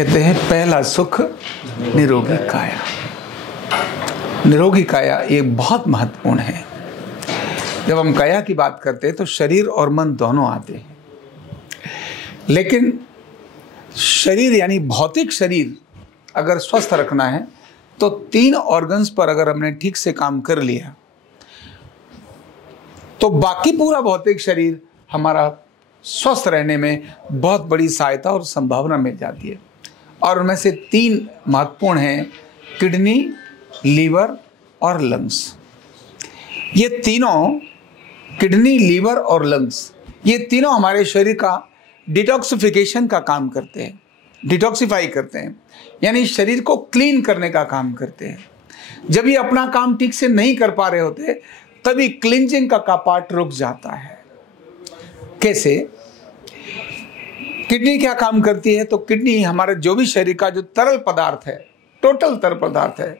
कहते हैं पहला सुख निरोगी काया। निरोगी काया ये बहुत महत्वपूर्ण है। जब हम काया की बात करते हैं तो शरीर और मन दोनों आते हैं, लेकिन शरीर यानी भौतिक शरीर अगर स्वस्थ रखना है तो 3 ऑर्गन्स पर अगर हमने ठीक से काम कर लिया तो बाकी पूरा भौतिक शरीर हमारा स्वस्थ रहने में बहुत बड़ी सहायता और संभावना मिल जाती है। और उनमें से 3 महत्वपूर्ण हैं, किडनी, लीवर और लंग्स। ये तीनों, किडनी, लीवर और लंग्स, ये तीनों हमारे शरीर का डिटॉक्सिफिकेशन का काम करते हैं, डिटॉक्सिफाई करते हैं, यानी शरीर को क्लीन करने का काम करते हैं। जब ये अपना काम ठीक से नहीं कर पा रहे होते तभी क्लींजिंग का पार्ट रुक जाता है। कैसे? किडनी क्या काम करती है? तो किडनी हमारे जो भी शरीर का जो तरल पदार्थ है, टोटल तरल पदार्थ है,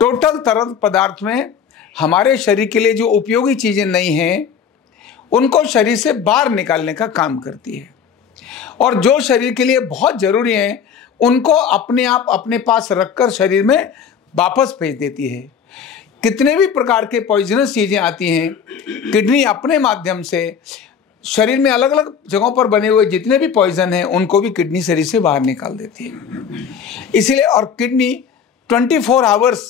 टोटल तरल पदार्थ में हमारे शरीर के लिए जो उपयोगी चीजें नहीं हैं उनको शरीर से बाहर निकालने का काम करती है, और जो शरीर के लिए बहुत जरूरी है उनको अपने आप अपने पास रखकर शरीर में वापस भेज देती है। कितने भी प्रकार के पॉइजनस चीजें आती हैं, किडनी अपने माध्यम से शरीर में अलग अलग जगहों पर बने हुए जितने भी पॉइजन हैं उनको भी किडनी शरीर से बाहर निकाल देती है। इसीलिए और किडनी 24 आवर्स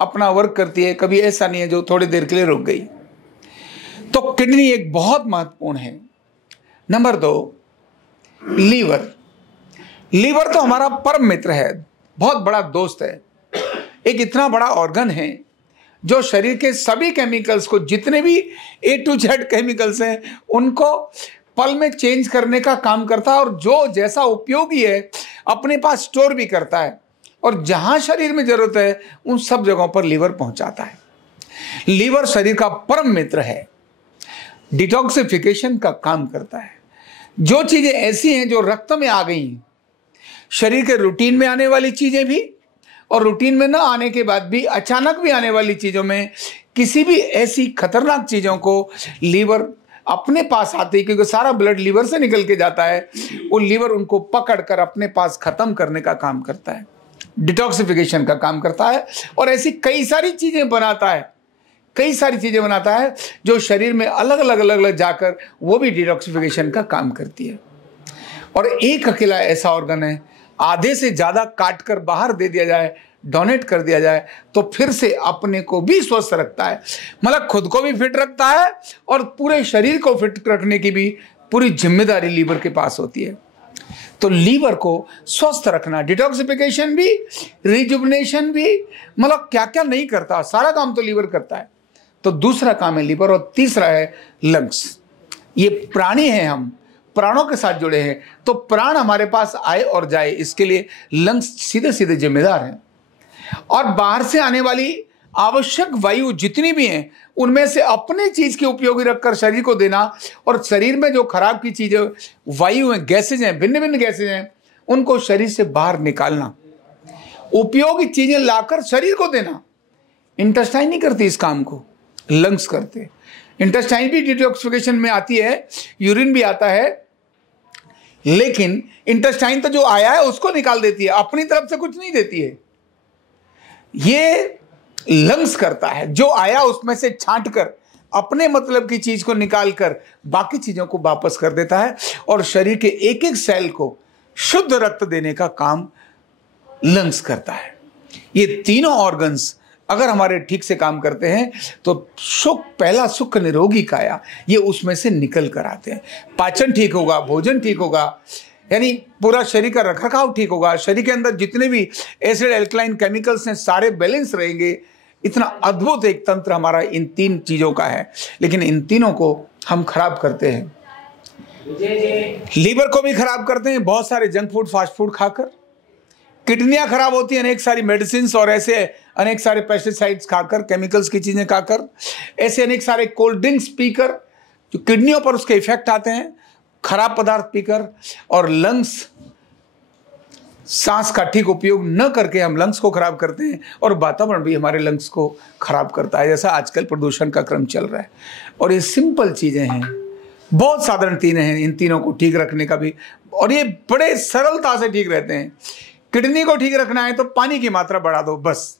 अपना वर्क करती है, कभी ऐसा नहीं है जो थोड़ी देर के लिए रुक गई। तो किडनी एक बहुत महत्वपूर्ण है। Number 2, liver. लीवर तो हमारा परम मित्र है, बहुत बड़ा दोस्त है। एक इतना बड़ा ऑर्गन है जो शरीर के सभी केमिकल्स को, जितने भी A to Z केमिकल्स हैं उनको पल में चेंज करने का काम करता है, और जो जैसा उपयोगी है अपने पास स्टोर भी करता है, और जहां शरीर में जरूरत है उन सब जगहों पर लीवर पहुंचाता है। लीवर शरीर का परम मित्र है, डिटॉक्सिफिकेशन का काम करता है। जो चीजें ऐसी हैं जो रक्त में आ गई हैं, शरीर के रूटीन में आने वाली चीजें भी और रूटीन में ना आने के बाद भी अचानक भी आने वाली चीजों में, किसी भी ऐसी खतरनाक चीजों को लीवर अपने पास आते ही, क्योंकि सारा ब्लड लीवर से निकल के जाता है, वो लीवर उनको पकड़कर अपने पास खत्म करने का काम करता है, डिटॉक्सिफिकेशन का काम करता है। और ऐसी कई सारी चीजें बनाता है, कई सारी चीजें बनाता है जो शरीर में अलग अलग जाकर वो भी डिटॉक्सिफिकेशन का काम करती है। और एक अकेला ऐसा ऑर्गन है, आधे से ज्यादा काट कर बाहर दे दिया जाए, डोनेट कर दिया जाए तो फिर से अपने को भी स्वस्थ रखता है, मतलब खुद को भी फिट रखता है और पूरे शरीर को फिट रखने की भी पूरी जिम्मेदारी लीवर के पास होती है। तो लीवर को स्वस्थ रखना, डिटॉक्सिफिकेशन भी, रिजुवनेशन भी, मतलब क्या क्या नहीं करता, सारा काम तो लीवर करता है। तो दूसरा काम है लीवर, और तीसरा है लंग्स। ये प्राणी हैं, हम प्राणों के साथ जुड़े हैं, तो प्राण हमारे पास आए और जाए इसके लिए लंग्स सीधे सीधे जिम्मेदार हैं। और बाहर से आने वाली आवश्यक वायु जितनी भी हैं उनमें से अपने चीज के उपयोगी रखकर शरीर को देना, और शरीर में जो खराब की चीजें वायु हैं, गैसेज हैं, भिन्न भिन्न गैसेज हैं, उनको शरीर से बाहर निकालना, उपयोगी चीजें लाकर शरीर को देना। इंटेस्टाइन नहीं करती इस काम को, लंग्स करते। इंटेस्टाइन भी डिटॉक्सिफिकेशन में आती है, यूरिन भी आता है, लेकिन इंटेस्टाइन तो जो आया है उसको निकाल देती है, अपनी तरफ से कुछ नहीं देती है। ये लंग्स करता है, जो आया उसमें से छांटकर अपने मतलब की चीज को निकालकर बाकी चीजों को वापस कर देता है, और शरीर के एक एक सेल को शुद्ध रक्त देने का काम लंग्स करता है। ये तीनों ऑर्गन्स अगर हमारे ठीक से काम करते हैं तो पहला सुख निरोगी काया, ये उसमें से निकल कर आते हैं। पाचन ठीक होगा, भोजन ठीक होगा, यानी पूरा शरीर का रखरखाव ठीक होगा, शरीर के अंदर जितने भी एसिड एल्कलाइन केमिकल्स हैं सारे बैलेंस रहेंगे। इतना अद्भुत एक तंत्र हमारा इन 3 चीजों का है, लेकिन इन तीनों को हम खराब करते हैं। लीवर को भी खराब करते हैं बहुत सारे जंक फूड, फास्ट फूड खाकर। किडनियां खराब होती हैं अनेक सारी मेडिसिन और ऐसे अनेक सारे पेस्टिसाइड्स खाकर, केमिकल्स की चीजें खाकर, ऐसे अनेक सारे कोल्ड ड्रिंक्स पीकर जो किडनियों पर उसके इफेक्ट आते हैं, खराब पदार्थ पीकर। और लंग्स, सांस का ठीक उपयोग न करके हम लंग्स को खराब करते हैं, और वातावरण भी हमारे लंग्स को खराब करता है, जैसा आजकल प्रदूषण का क्रम चल रहा है। और ये सिंपल चीजें हैं बहुत साधारण तीन हैं, इन तीनों को ठीक रखने का भी, और ये बड़े सरलता से ठीक रहते हैं। किडनी को ठीक रखना है तो पानी की मात्रा बढ़ा दो, बस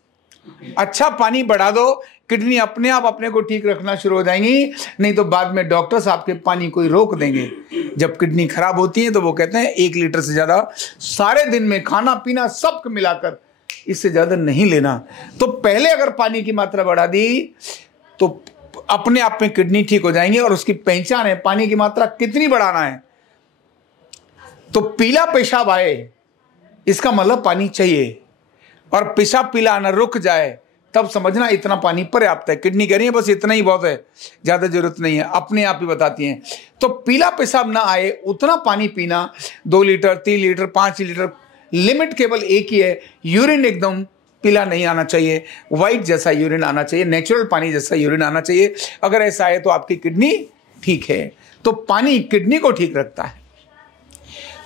अच्छा पानी बढ़ा दो, किडनी अपने आप अपने को ठीक रखना शुरू हो जाएंगी। नहीं तो बाद में डॉक्टर्स आपके पानी को ही रोक देंगे। जब किडनी खराब होती है तो वो कहते हैं 1 लीटर से ज़्यादा सारे दिन में खाना पीना सब मिलाकर इससे ज़्यादा नहीं लेना। तो पहले अगर पानी की मात्रा बढ़ा दी तो अपने आप में किडनी ठीक हो जाएंगे। और उसकी पहचान है पानी की मात्रा कितनी बढ़ाना है। तो पीला पेशाब आए इसका मतलब पानी चाहिए, और पेशाब पीला आना रुक जाए तब समझना इतना पानी पर्याप्त है। किडनी कह रही है बस इतना ही बहुत है, ज़्यादा जरूरत नहीं है, अपने आप ही बताती हैं। तो पीला पेशाब ना आए उतना पानी पीना, 2 लीटर 3 लीटर 5 लीटर, लिमिट केवल एक ही है। यूरिन एकदम पीला नहीं आना चाहिए, वाइट जैसा यूरिन आना चाहिए, नेचुरल पानी जैसा यूरिन आना चाहिए। अगर ऐसा आए तो आपकी किडनी ठीक है। तो पानी किडनी को ठीक रखता है।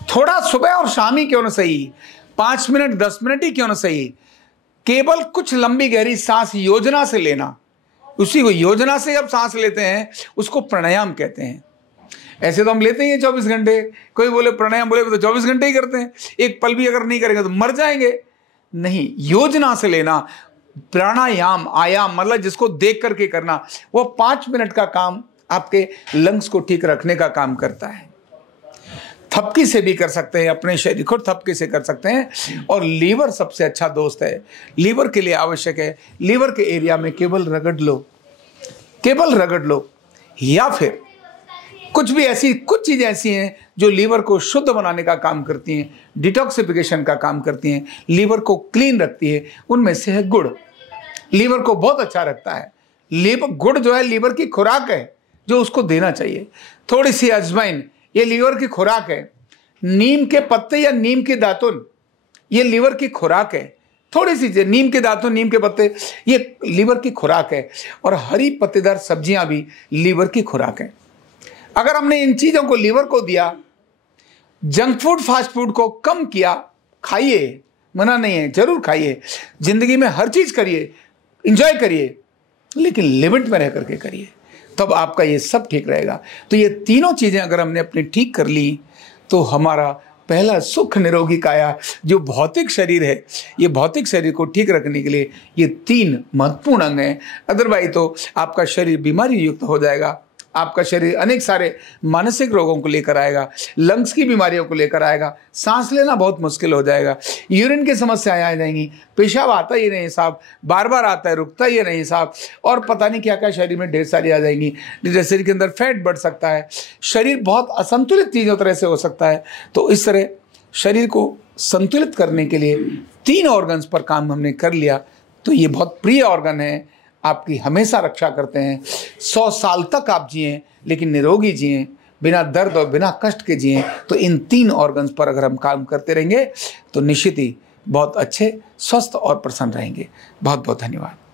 थोड़ा सुबह और शाम ही क्यों ना सही, 5 मिनट 10 मिनट ही क्यों ना सही, केवल कुछ लंबी गहरी सांस योजना से लेना। उसी को योजना से जब सांस लेते हैं उसको प्राणायाम कहते हैं। ऐसे तो हम लेते ही हैं 24 घंटे, कोई बोले प्राणायाम, बोले तो 24 घंटे ही करते हैं, एक पल भी अगर नहीं करेंगे तो मर जाएंगे। नहीं, योजना से लेना। प्राणायाम आयाम मतलब जिसको देख करके करना, वो 5 मिनट का काम आपके लंग्स को ठीक रखने का काम करता है। थपकी से भी कर सकते हैं, अपने शरीर को थपकी से कर सकते हैं। और लीवर सबसे अच्छा दोस्त है। लीवर के लिए आवश्यक है, लीवर के एरिया में केवल रगड़ लो, केवल रगड़ लो। या फिर कुछ चीज़ें ऐसी हैं जो लीवर को शुद्ध बनाने का काम करती हैं, डिटॉक्सिफिकेशन का काम करती हैं, लीवर को क्लीन रखती है। उनमें से है गुड़, लीवर को बहुत अच्छा रखता है। गुड़ जो है लीवर की खुराक है जो उसको देना चाहिए। थोड़ी सी अजवाइन, ये लीवर की खुराक है। नीम के पत्ते या नीम के दातुन, ये लीवर की खुराक है। थोड़ी सी नीम के दातुन, नीम के पत्ते, ये लीवर की खुराक है। और हरी पत्तेदार सब्जियां भी लीवर की खुराक है। अगर हमने इन चीज़ों को लीवर को दिया, जंक फूड फास्ट फूड को कम किया, खाइए, मना नहीं है, जरूर खाइए, जिंदगी में हर चीज़ करिए, इंजॉय करिए, लेकिन लिमिट में रह करके करिए, तब आपका ये सब ठीक रहेगा। तो ये तीनों चीज़ें अगर हमने अपने ठीक कर ली तो हमारा पहला सुख निरोगी काया जो भौतिक शरीर है, ये भौतिक शरीर को ठीक रखने के लिए ये 3 महत्वपूर्ण अंग हैं। अदरवाइज तो आपका शरीर बीमारी युक्त हो जाएगा, आपका शरीर अनेक सारे मानसिक रोगों को लेकर आएगा, लंग्स की बीमारियों को लेकर आएगा, सांस लेना बहुत मुश्किल हो जाएगा, यूरिन की समस्याएं आ जाएंगी, पेशाब आता ही नहीं साहब, बार बार आता है, रुकता ही नहीं साहब, और पता नहीं क्या क्या शरीर में ढेर सारी आ जाएंगी। जैसे शरीर के अंदर फैट बढ़ सकता है, शरीर बहुत असंतुलित चीज़ों तरह से हो सकता है। तो इस तरह शरीर को संतुलित करने के लिए 3 ऑर्गन्स पर काम हमने कर लिया तो ये बहुत प्रिय ऑर्गन है, आपकी हमेशा रक्षा करते हैं। 100 साल तक आप जिएं लेकिन निरोगी जिएं, बिना दर्द और बिना कष्ट के जिएं। तो इन 3 ऑर्गन्स पर अगर हम काम करते रहेंगे तो निश्चित ही बहुत अच्छे, स्वस्थ और प्रसन्न रहेंगे। बहुत बहुत धन्यवाद।